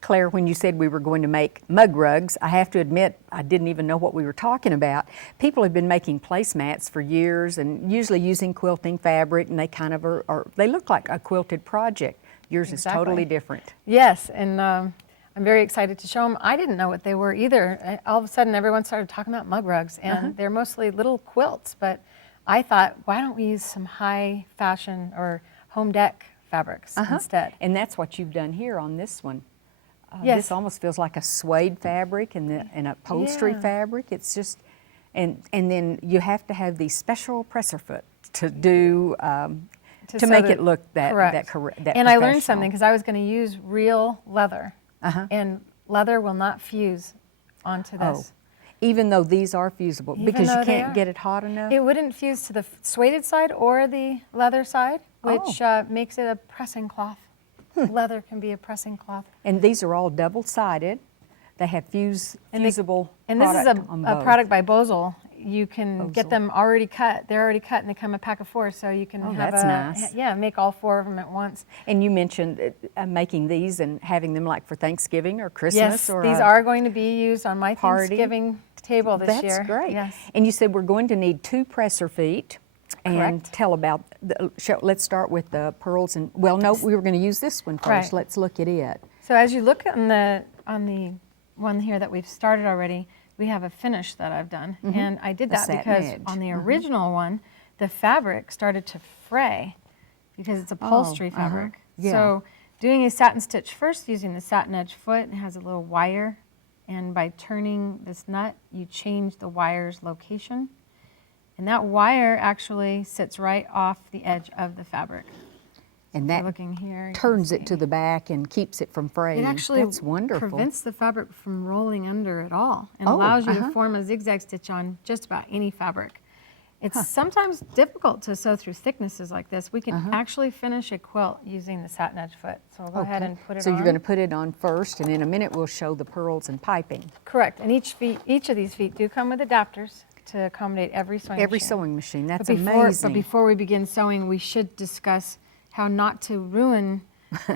Claire, when you said we were going to make mug rugs, I have to admit I didn't even know what we were talking about. People have been making placemats for years and usually using quilting fabric, and they kind of they look like a quilted project. Yours is totally different. Yes, and I'm very excited to show them. I didn't know what they were either. All of a sudden everyone started talking about mug rugs, and they're mostly little quilts, but I thought, why don't we use some high fashion or home dec fabrics instead? And that's what you've done here on this one. Yes. This almost feels like a suede fabric and a upholstery fabric. It's just, and then you have to have the special presser foot to do, to make it look that correct. And I learned something because I was going to use real leather, and leather will not fuse onto this. Even though these are fusible, because you can't get it hot enough? It wouldn't fuse to the sueded side or the leather side, which makes it a pressing cloth. Leather can be a pressing cloth. And these are all double-sided. They have fusible And this is product a product by Bosel. You can get them already cut. They're already cut, and they come a pack of 4, so you can have nice. Yeah, make all 4 of them at once. And you mentioned making these and having them like for Thanksgiving or Christmas. Yes, or these are going to be used on my party. Thanksgiving table this year. That's great. Yes. And you said we're going to need 2 presser feet. And tell about, let's start with the pearls and, well, no, we were going to use this one first. Right. Let's look at it. So as you look on the one here that we've started already, we have a finish that I've done. And I did that because on the original one, the fabric started to fray because it's upholstery fabric. So doing a satin stitch first using the satin edge foot, it has a little wire. And by turning this nut, you change the wire's location. And that wire actually sits right off the edge of the fabric. And that looking here, turns it to the back and keeps it from fraying. It actually That's wonderful. prevents the fabric from rolling under at all and allows you to form a zigzag stitch on just about any fabric. It's sometimes difficult to sew through thicknesses like this. We can actually finish a quilt using the satin edge foot. So we'll go ahead and put it on. So you're going to put it on first, and in a minute we'll show the pearls and piping. Correct. And each of these feet do come with adapters to accommodate every sewing machine. Every sewing machine. That's amazing. But before we begin sewing, we should discuss how not to ruin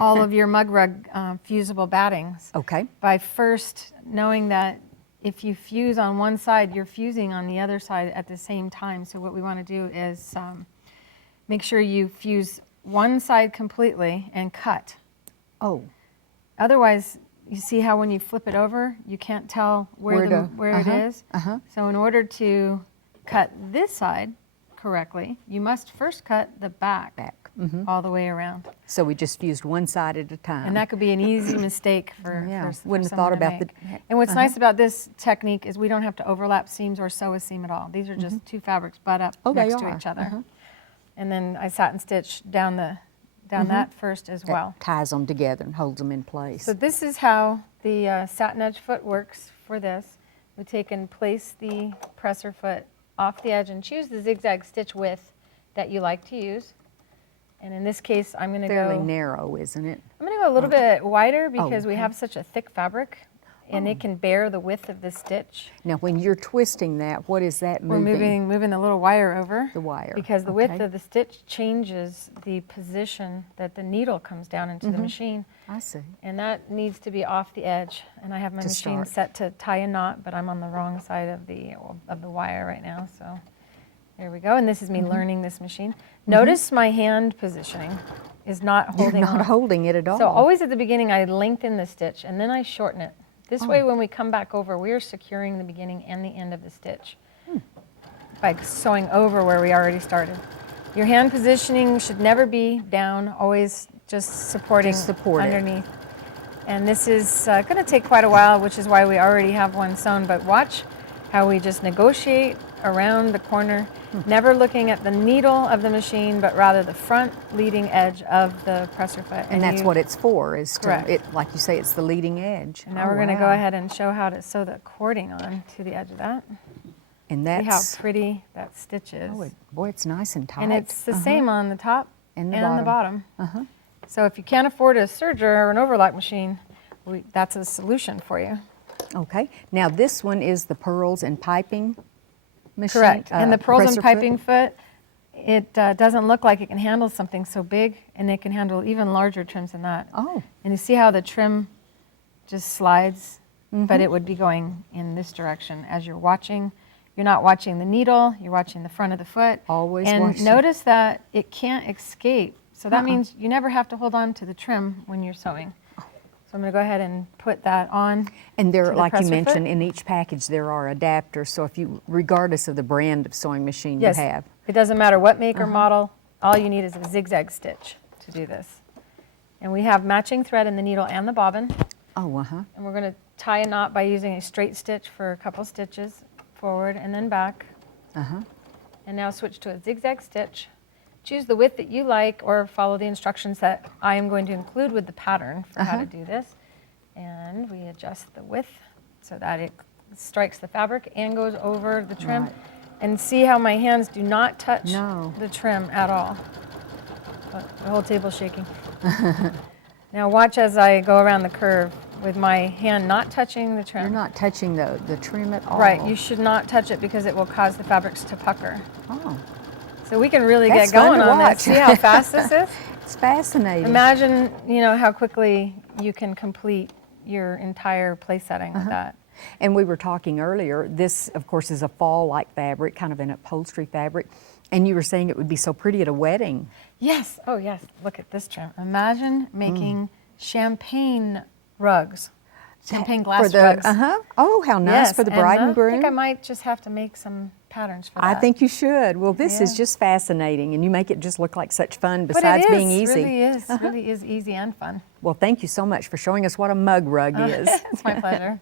all of your mug rug fusible battings. Okay. By first knowing that if you fuse on one side, you're fusing on the other side at the same time. So what we want to do is make sure you fuse one side completely and cut. Otherwise, you see how when you flip it over, you can't tell where it is? So in order to cut this side correctly, you must first cut the back. All the way around. So we just fused one side at a time. And that could be an easy mistake for wouldn't have thought about the. And what's nice about this technique is we don't have to overlap seams or sew a seam at all. These are just 2 fabrics butt up next to each other. And then I satin stitch down that first as well. Ties them together and holds them in place. So this is how the satin edge foot works for this. We take and place the presser foot off the edge and choose the zigzag stitch width that you like to use. And in this case, I'm going to go fairly narrow, isn't it? I'm going to go a little bit wider because we have such a thick fabric, and it can bear the width of the stitch. Now, when you're twisting that, what is that moving? We're moving the little wire over. The wire. Because the width of the stitch changes the position that the needle comes down into the machine. I see. And that needs to be off the edge. And I have my machine set to tie a knot, but I'm on the wrong side of the wire right now. So there we go. And this is me learning this machine. Notice my hand positioning is not holding You're not holding it at all. So always at the beginning, I lengthen the stitch, and then I shorten it. This way, when we come back over, we are securing the beginning and the end of the stitch by sewing over where we already started. Your hand positioning should never be down, always just supporting underneath. And this is going to take quite a while, which is why we already have one sewn, but watch how we just negotiate around the corner, never looking at the needle of the machine, but rather the front leading edge of the presser foot. And that's what it's for, is to, like you say, it's the leading edge. And now we're going to go ahead and show how to sew the cording on to the edge of that. And that's... See how pretty that stitch is. Oh, boy, it's nice and tight. And it's the same on the top and the bottom. So if you can't afford a serger or an overlock machine, that's a solution for you. Okay. Now this one is the pearls and piping machine. Correct. And the pearls and piping foot, it doesn't look like it can handle something so big, and it can handle even larger trims than that. Oh. And you see how the trim just slides, but it would be going in this direction as you're watching. You're not watching the needle, you're watching the front of the foot. Always and watching. notice that it can't escape. So that means you never have to hold on to the trim when you're sewing. So I'm going to go ahead and put that on. And to there, the like you presser mentioned, foot. in each package there are adapters. So if you, regardless of the brand of sewing machine Yes, you have. it doesn't matter what make or model. All you need is a zigzag stitch to do this. And we have matching thread in the needle and the bobbin. Oh, uh-huh. And we're going to tie a knot by using a straight stitch for a couple stitches, forward and then back. Uh-huh. And now switch to a zigzag stitch. Choose the width that you like or follow the instructions that I am going to include with the pattern for how to do this. And we adjust the width so that it strikes the fabric and goes over the trim. Right. And see how my hands do not touch No. the trim at all. The whole table's shaking. Now watch as I go around the curve with my hand not touching the trim. You're not touching the trim at all. Right, you should not touch it because it will cause the fabrics to pucker. Oh, So we can really That's get fun going to on watch. this. See how fast this is? it's fascinating. Imagine, how quickly you can complete your entire place setting with that. And we were talking earlier, this, of course, is a fall-like fabric, kind of an upholstery fabric. And you were saying it would be so pretty at a wedding. Yes, oh yes, look at this trim. Imagine making champagne rugs, champagne glass For the, rugs. Oh, how nice for the bride and I groom. think I might just have to make some patterns for that. I think you should. Well, this is Yeah. just fascinating, and you make it just look like such fun But besides it being easy. really is easy and fun. Well, thank you so much for showing us what a mug rug is. It's my pleasure.